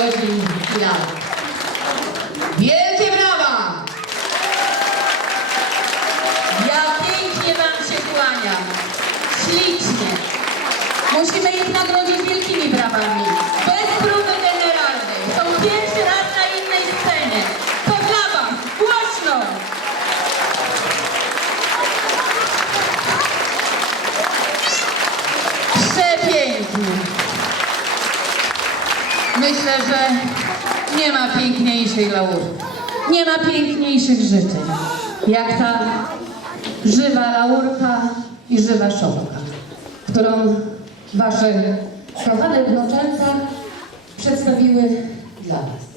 godzin. Wielkie brawa! Ja pięknie Wam się kłaniam. Ślicznie. Musimy ich nagrodzić wielkimi brawami. Myślę, że nie ma piękniejszej laurki. Nie ma piękniejszych życzeń, jak ta żywa laurka i żywa szopka, którą wasze kochane wnuczęta przedstawiły dla was.